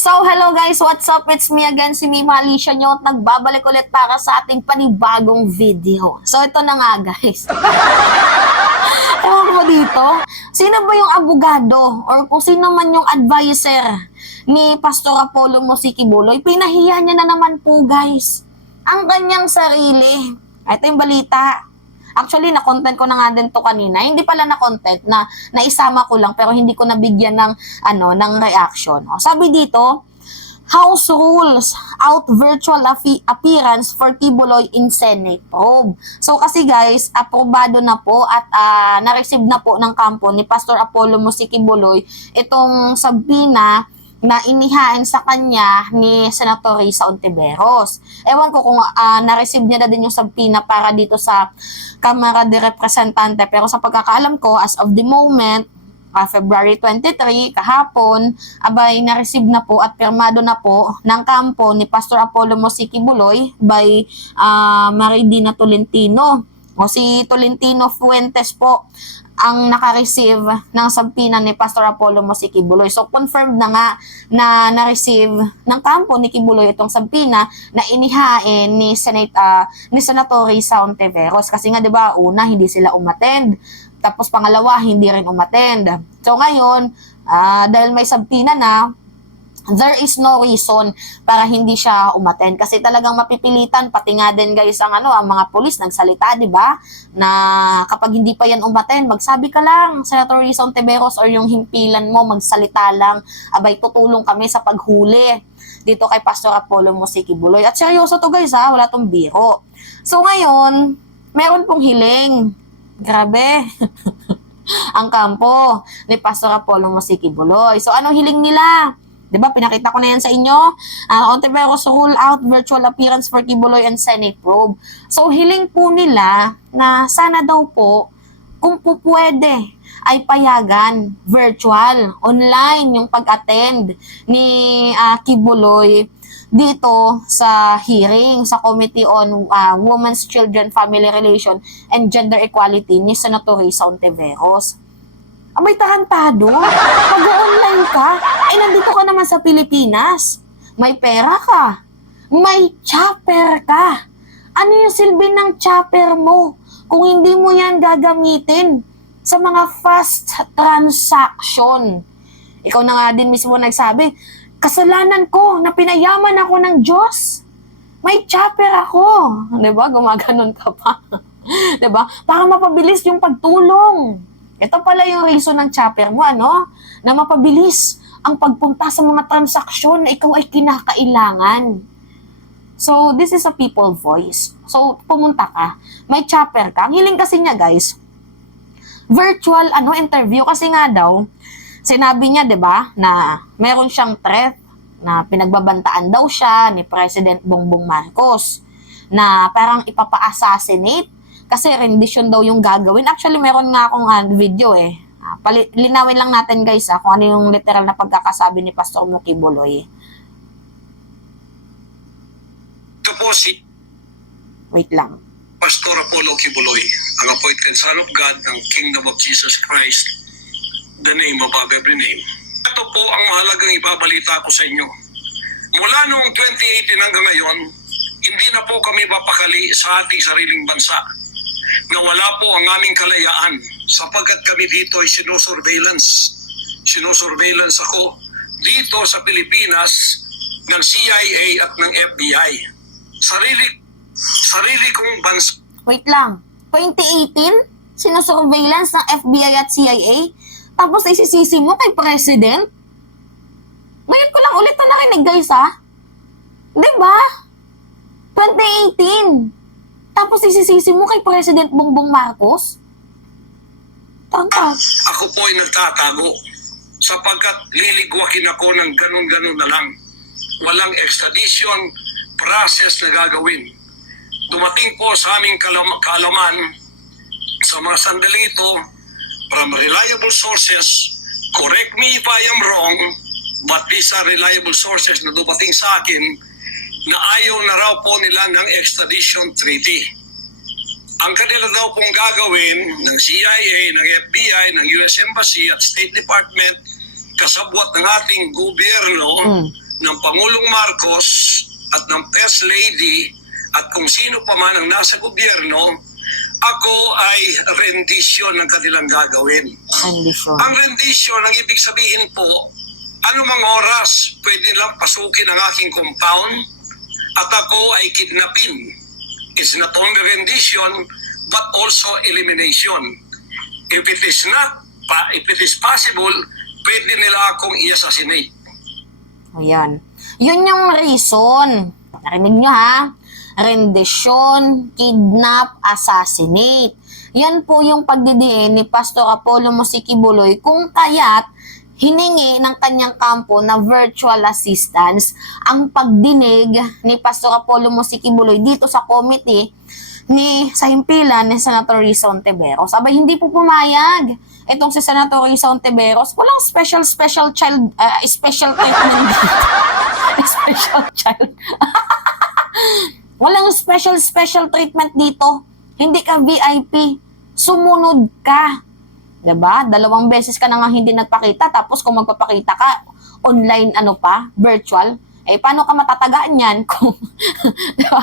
So, hello guys, what's up? It's me again, si Mima Alicia nyo at nagbabalik ulit para sa ating panibagong video. So, ito na nga guys. Ewan ko dito, sino ba yung abogado or kung sino man yung advisor ni Pastor Apollo Musikibuloy? Pinahiya niya na naman po guys ang kanyang sarili. Ito yung balita. Actually, na-content ko na nga din to kanina. Hindi pala na-content, na naisama ko lang pero hindi ko nabigyan ng ng reaction. O, sabi dito, House rules out virtual appearance for Kibuloy in Senate probe. So kasi guys, aprobado na po at na-receive na po ng kampo ni Pastor Apollo Musikibuloy itong sabina na inihain sa kanya ni Senator Risa Ontiveros. Ewan ko kung na-receive niya na din yung subpoena para dito sa Kamara de Representante, pero sa pagkakaalam ko, as of the moment, February 23, kahapon, abay na-receive na po at pirmado na po ng kampo ni Pastor Apollo Musikibuloy by Maridina Tolentino. O si Tolentino Fuentes po ang naka-receive ng subpoena ni Pastor Apollo Musikibuloy. So confirmed na nga na na-receive ng kampo ni Kibuloy itong subpoena na inihain ni Senator Risa Ontiveros. Kasi nga 'di ba, una hindi sila umattend. Tapos pangalawa, hindi rin umattend. So ngayon, dahil may subpoena na, there is no reason para hindi siya umattend. Kasi talagang mapipilitan, pati nga din guys ang mga pulis nagsalita, di ba? Na kapag hindi pa yan umattend, magsabi ka lang, Senator Risa Ontiveros or yung himpilan mo, magsalita lang, abay tutulong kami sa paghuli dito kay Pastor Apollo Musikibuloy. At seryoso to guys wala tong biro. So ngayon, meron pong hiling. Grabe. Ang kampo ni Pastor Apollo Musikibuloy. So anong hiling nila? 'Di ba? Pinakita ko na yan sa inyo. Ontiveros rule out virtual appearance for Kibuloy and Senate probe. So hiling po nila na sana daw po kung po pwede ay payagan virtual, online yung pag-attend ni Kibuloy dito sa hearing sa Committee on Women's, Children, Family Relation and Gender Equality ni Senator Risa Ontiveros. Abay tarantado, mag-online ka, nandito ka naman sa Pilipinas. May pera ka, may chopper ka. Ano yung silbi ng chopper mo kung hindi mo yan gagamitin sa mga fast transaction? Ikaw na nga din mismo nagsabi, kasalanan ko na pinayaman ako ng Diyos. May chopper ako. Diba? Gumaganon ka pa. Diba? Para mapabilis yung pagtulong. Ito pala yung reason ng chopper mo, na mapabilis ang pagpunta sa mga transaksyon na ikaw ay kinakailangan. So, this is a people voice. So, pumunta ka. May chopper ka. Ang hiling kasi niya, guys, virtual interview. Kasi nga daw, sinabi niya, 'di ba, na meron siyang threat na pinagbabantaan daw siya ni President Bongbong Marcos na parang ipapa-assassinate kasi rendition daw yung gagawin. Actually, meron nga akong video linawin lang natin guys kung ano yung literal na pagkakasabi ni Pastor Musikibuloy. Ito po si Wait lang. Pastor Apollo Kibuloy, ang appointed Son of God ng Kingdom of Jesus Christ, the name above every name. Ito po ang mahalagang ibabalita ko sa inyo. Mula noong 2018 hanggang ngayon, hindi na po kami mapakali sa ating sariling bansa na wala po ang aming kalayaan sapagkat kami dito ay sinusurveillance. Sinusurveillance ako dito sa Pilipinas ng CIA at ng FBI. Sarili kong bansa. Wait lang. 2018, sinusurveillance ng FBI at CIA? Tapos isisisi mo kay President? Ngayon ko lang ulit na nakinig guys Diba? 2018. Tapos isisisi mo kay President Bongbong Marcos? Tangka. Ako po ay nagtatago sapagkat liligwakin ako ng ganun-ganun na lang. Walang extradition process na gagawin. Dumating po sa aming kaalaman sa mga sandaling ito from reliable sources, correct me if I am wrong, but these are reliable sources na dumating sa akin na ayaw na raw po nila ng extradition treaty. Ang kanila daw pong gagawin ng CIA, ng FBI, ng US Embassy at State Department kasabwat ng ating gobyerno ng Pangulong Marcos at ng First Lady at kung sino pa man ang nasa gobyerno, ako ay rendition ng kanilang gagawin. Condition. Ang rendition, ang ibig sabihin po, anumang oras pwede lang pasukin ang aking compound at ako ay kidnapin. It's not only rendition but also elimination. If it is possible, pwede nila akong i-assassinate. Ayan. Yun yung reason. Narinig nyo ha? Rendition, kidnap, assassinate. Yan po yung pagdidiin ni Pastor Apollo Musikibuloy kung kaya't hiningi ng kanyang kampo na virtual assistance ang pagdinig ni Pastor Apollo Musikibuloy dito sa committee sa himpilan ni Senator Risa Ontiveros. Abay, hindi po pumayag itong si Senator Risa Ontiveros. Walang special treatment dito. Special child. Walang special treatment dito. Hindi ka VIP. Sumunod ka. Diba? 2 beses ka na nga hindi nagpakita. Tapos kung magpapakita ka, online virtual. Eh, paano ka matatagaan yan kung, diba?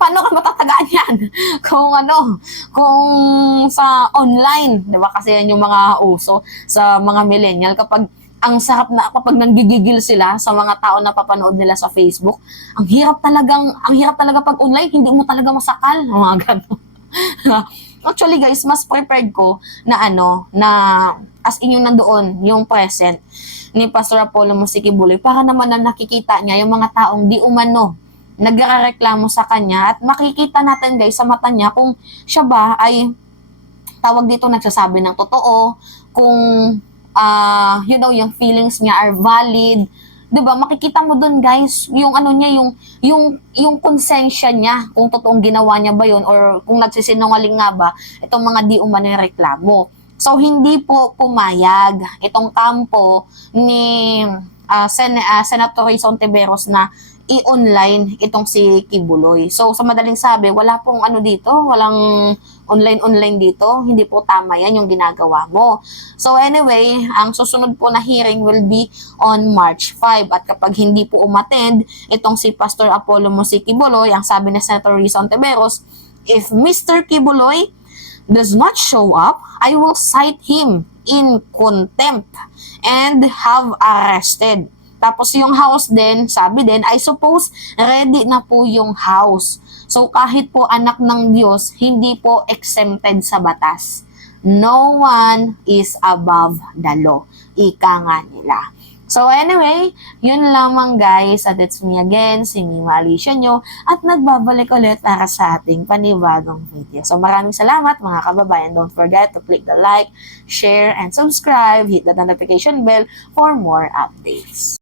Paano ka matatagaan yan kung sa online, diba? Kasi yan yung mga uso sa mga millennial kapag ang sarap na kapag nanggigigil sila sa mga tao na papanood nila sa Facebook. Ang hirap talaga pag online, hindi mo talaga masakal. Mga ganun. Actually guys, mas prepared ko na as in yung nandoon, yung present ni Pastor Apollo Musikibuloy para naman na nakikita niya yung mga taong di umano nagrereklamo sa kanya at makikita natin guys sa mata niya kung siya ba ay tawag dito nagsasabi ng totoo, kung yung feelings niya are valid. 'Di ba? Makikita mo doon guys, yung niya, yung konsensya niya, kung totoong ginawa niya ba 'yon or kung nagsisinungaling nga ba itong mga di umano reklamo. So hindi po pumayag itong kampo ni Senator Risa Ontiveros na i-online itong si Kibuloy. So sa madaling sabi, wala pong dito, walang online dito, hindi po tama yan yung ginagawa mo. So anyway, ang susunod po na hearing will be on March 5 at kapag hindi po umattend itong si Pastor Apollo Musikibuloy, ang sabi ni Senator Risa Ontiveros, if Mr. Kibuloy does not show up, I will cite him in contempt and have arrested. Tapos yung house din, sabi din, I suppose ready na po yung house. So kahit po anak ng Diyos, hindi po exempted sa batas. No one is above the law. Ika nga nila. So anyway, yun lamang guys. At it's me again, si Mima Alicia nyo. At nagbabalik ulit para sa ating panibagong video. So maraming salamat mga kababayan. Don't forget to click the like, share, and subscribe. Hit the notification bell for more updates.